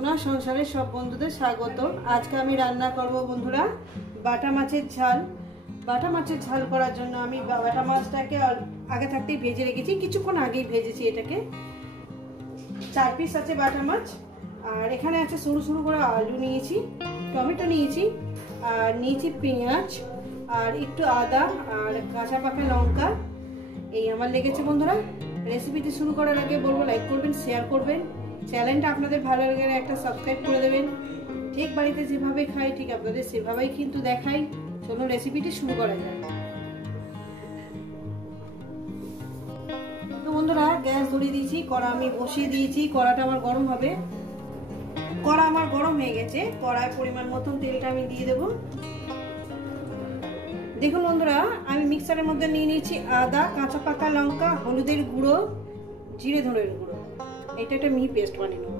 সোনা সংসারের সব বন্ধুদের স্বাগত। আজকে আমি রান্না করব বন্ধুরা বাটা মাছের ঝাল। বাটা মাছের ঝাল করার জন্য আমি বাটা মাছটাকে আগে থাকতেই ভেজে রেখেছি, কিছুক্ষণ আগেই ভেজেছি। এটাকে 4 পিস আছে বাটা মাছ, আর এখানে আছে সরু সরু করে আলু নিয়েছি, টমেটো নিয়েছি, আর নিয়েছি পেঁয়াজ, আর একটু আদা, আর কাঁচা পাকা লঙ্কা। এই আমার লেগেছে বন্ধুরা। রেসিপিটি শুরু করার আগে বলবো লাইক করবেন, শেয়ার করবেন, চ্যানেলটা আপনাদের ভালো লাগলে একটা সাবস্ক্রাইব করে দেবেন। ঠিক বাড়িতে যেভাবে খাই ঠিক আপনাদের সেভাবেই কিন্তু দেখাই। চলুন রেসিপিটি শুরু করা যায়। তো বন্ধুরা গ্যাস ধরিয়ে দিয়েছি, কড়া আমি বসিয়ে দিয়েছি। কড়াটা আমার গরম হবে। কড়া আমার গরম হয়ে গেছে। কড়ায় পরিমাণ মতন তেলটা আমি দিয়ে দেবো। দেখুন বন্ধুরা, আমি মিক্সারের মধ্যে নিয়ে নিয়েছি আদা, কাঁচা পাকা লঙ্কা, হলুদের গুঁড়ো, জিরে ধনের গুঁড়ো। এটা একটা মিহি পেস্ট বানিয়ে নেব।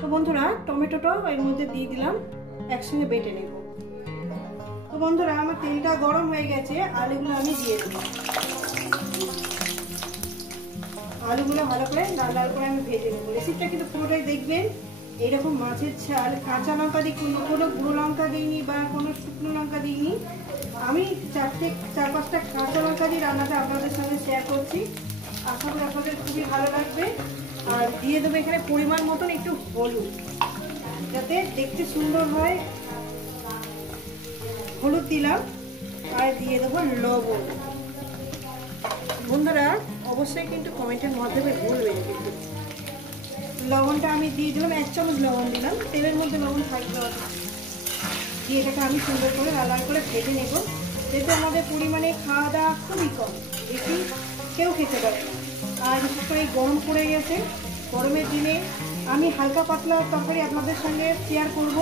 তো বন্ধুরা টমেটোটাও এর মধ্যে দিয়ে দিলাম, একসঙ্গে বেটে নেব। তো বন্ধুরা আমার তেলটা গরম হয়ে গেছে, আলুগুলো আমি দিয়ে দেবো। আলুগুলো ভালো করে লাল লাল করে আমি ভেজে নেবো। রেসিপিটা কিন্তু পুরোটাই দেখবেন। এইরকম মাছের ঝাল কাঁচা লঙ্কা দিয়ে, কোনো গুঁড়ো লঙ্কা দিইনি বা কোনো শুকনো লঙ্কা দিইনি। আমি 4-5টা কাঁচা লঙ্কা দিয়ে রান্নাটা আপনাদের সঙ্গে শেয়ার করছি। আশা করি আপনাদের খুবই ভালো লাগবে। আর দিয়ে দেবো এখানে পরিমাণ মতন একটু হলুদ, যাতে দেখতে সুন্দর হয়। হলুদ দিলাম, আর দিয়ে দেবো লবণ। বন্ধুরা অবশ্যই কিন্তু কমেন্টের মাধ্যমে বলবেন। কিন্তু লবণটা আমি দিয়ে দিলাম, 1 চামচ লবণ দিলাম। তেলের মধ্যে লবণ থাকবে দিয়ে এটাকে আমি সুন্দর করে লাল করে ভেজে নেব। যেহেতু আমাদের পরিমাণে খাওয়া দাওয়া খুবই কম, বেশি কেউ খেতে পারে না। আর বিশেষ করে গরম পড়ে গেছে, গরমের দিনে আমি হালকা পাতলা তরকারি আপনাদের সঙ্গে শেয়ার করব।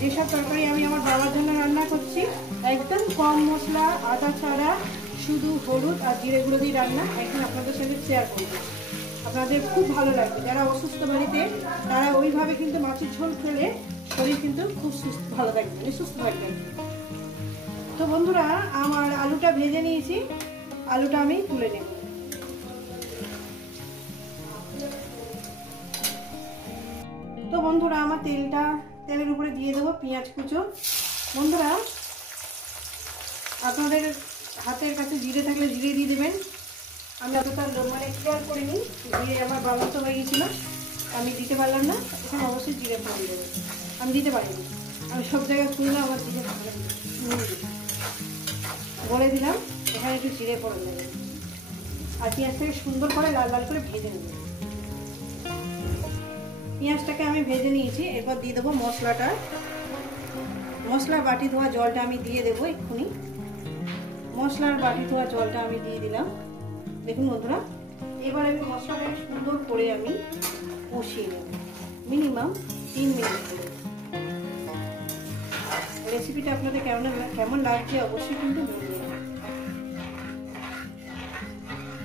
যেসব তরকারি আমি আমার বাবার জন্য রান্না করছি, একদম কম মশলা, আদা ছাড়া, শুধু হলুদ আর জিরে গুঁড়ো দিয়ে রান্না, একদম আপনাদের সঙ্গে শেয়ার করব। আপনাদের খুব ভালো লাগবে। যারা অসুস্থ বাড়িতে তারা ওইভাবে কিন্তু মাছের ঝোল খেলে শরীর কিন্তু খুব সুস্থ ভালো থাকবে, সুস্থ থাকবে। তো বন্ধুরা আমার আলুটা ভেজে নিয়েছি, আলুটা আমি তুলে নেব। তো বন্ধুরা আমার তেলের উপরে দিয়ে দেবো পেঁয়াজ কুচো। বন্ধুরা আপনাদের হাতের কাছে জিরে থাকলে জিরে দিয়ে দেবেন। আমি অতটা মানে খেয়াল করিনি, জিরে আমার বাবান্ত হয়ে গেছিলো, আমি দিতে পারলাম না। এখানে অবশ্যই জিরে ফোড়ন দেবেন। আমি দিতে পারিনি, আমি সব জায়গায় শুনলে আমার জিরে বলে দিলাম। এখানে একটু জিরে ফোড়ন দেবেন, আর পেঁয়াজটাকে সুন্দর করে লাল লাল করে ভেজে নেবেন। পেঁয়াজটাকে আমি ভেজে নিয়েছি। এরপর দিয়ে দেবো মশলাটা। মশলার বাটি ধোয়া জলটা আমি দিয়ে দেবো এক্ষুনি। মশলার বাটি ধোয়া জলটা আমি দিয়ে দিলাম। দেখুন বন্ধুরা, এবার আমি মশলাটাকে সুন্দর করে আমি কষিয়ে নেব, মিনিমাম 3 মিনিট করে। রেসিপিটা আপনাদের কেমন লাগছে অবশ্যই কিন্তু বলবেন।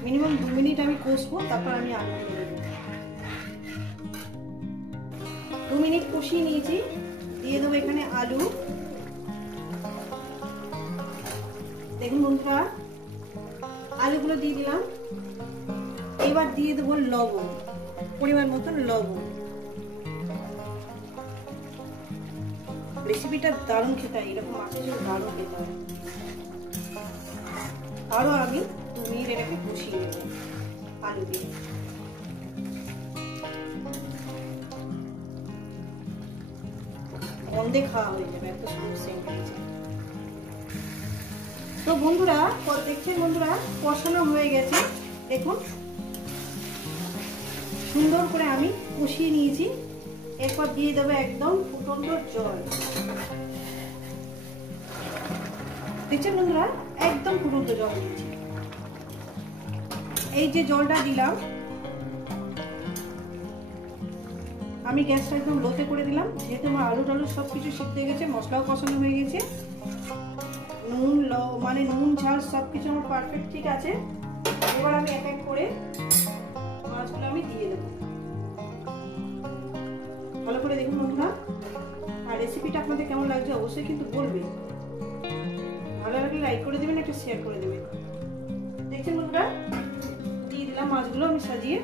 মিনিমাম 2 মিনিট আমি কষবো, তারপর আমি আলু দিয়ে দেবো। 2 মিনিট কষিয়ে নিয়েছি। দিয়ে দেবো এখানে আলু। দেখুন বন্ধুরা আলুগুলো দিয়ে দিলাম। এবার দিয়ে দেবো লবণ, পরিমাণ মতন লবণ। রেসিপিটা দারুণ খেতে হয়, এরকম মাছের ঝোল দারুণ খেতে হয়। আরো আমি 2 মিনিট এটাকে কষিয়ে নেব আলু দিয়ে। গন্ধে খাওয়া হয়ে যাবে, এত সুন্দর সেন্ট হয়েছে। তো বন্ধুরা দেখছেন বন্ধুরা কষানো হয়ে গেছে। দেখুন সুন্দর করে আমি কষিয়ে নিয়েছি। এরপর দিয়ে দেবো একদম ফুটন্ত জল। দেখছেন বন্ধুরা একদম ফুটন্ত জল দিয়েছি। এই যে জলটা দিলাম, আমি গ্যাসটা একদম লোতে করে দিলাম। যেহেতু আমার আলু টালু সবকিছু সিদ্ধ হয়ে গেছে, মশলাও কষানো হয়ে গেছে, নুন ঝাল সবকিছু আমার পারফেক্ট ঠিক আছে। এবার আমি এক এক করে মাছগুলো আমি দিয়ে দেবো। ভালো করে দেখুন বন্ধুরা। আর রেসিপিটা আপনাদের কেমন লাগছে অবশ্যই কিন্তু বলবেন। ভালো লাগলে লাইক করে দেবেন, একটা শেয়ার করে দেবেন। দেখছেন বন্ধুরা দিয়ে দিলাম মাছগুলো আমি সাজিয়ে।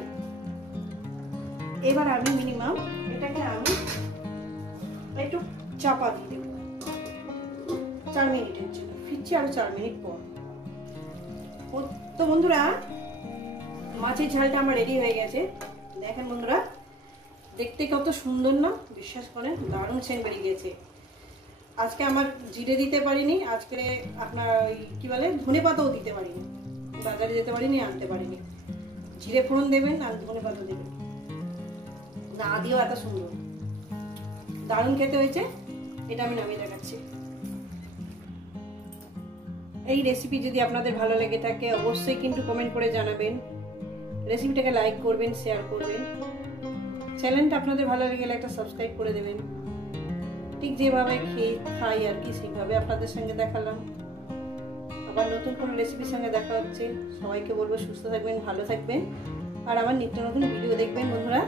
এবার আমি মিনিমাম এটাকে আমি 4 মিনিটের জন্য, ফিরছি আরো 4 মিনিট পর। তো বন্ধুরা মাছের ঝালটা আমার রেডি হয়ে গেছে। দেখেন বন্ধুরা, দেখতে কত সুন্দর না, বিশ্বাস করেন দারুণ সেন্ট বেরিয়ে গেছে। আজকে আমার জিরে দিতে পারিনি, আজকে আপনার ওই কি বলে ধনে পাতাও দিতে পারিনি, বাজারে যেতে পারিনি, আনতে পারিনি। জিরে ফোড়ন দেবেন আর ধনে পাতা দেবেন, না দিয়েও এত সুন্দর দারুণ খেতে হয়েছে। এটা আমি নামিয়ে দেখাচ্ছি। এই রেসিপি যদি আপনাদের ভালো লেগে থাকে অবশ্যই কিন্তু কমেন্ট করে জানাবেন, রেসিপিটাকে লাইক করবেন, শেয়ার করবেন, চ্যানেলটা আপনাদের ভালো লেগে গেলে একটা সাবস্ক্রাইব করে দেবেন। ঠিক যেভাবে খাই আর কি সেইভাবে আপনাদের সঙ্গে দেখালাম। আবার নতুন কোনো রেসিপির সঙ্গে দেখা হচ্ছে। সবাইকে বলবো সুস্থ থাকবেন, ভালো থাকবেন, আর আবার নিত্য নতুন ভিডিও দেখবেন বন্ধুরা।